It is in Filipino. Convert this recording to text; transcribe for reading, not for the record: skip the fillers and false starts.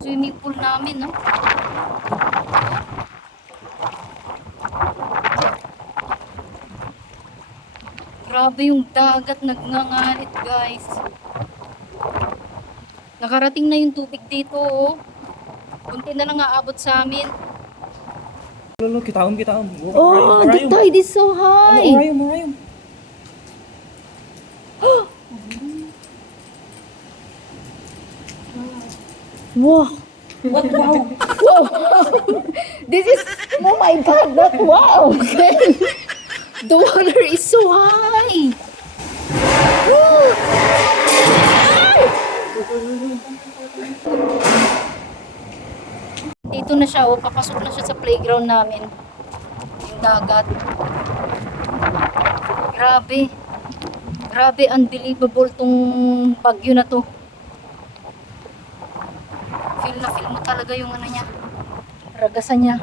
Swimming pool namin, no? Grabe yung dagat, nagngangalit, guys. Nakarating na yung tubig dito, oh. Kunti na lang aabot sa amin. Lolo, kitaon. Oh, the tide is so high. Marayom. Wow. Wow. This is, oh my God, that wow. The water is so high. Dito na siya, oh, papasok na siya sa playground namin. Yung dagat. Grabe. Grabe, unbelievable tong bagyo na to. Feel na feel mo talaga yung ano niya. Ragasan niya.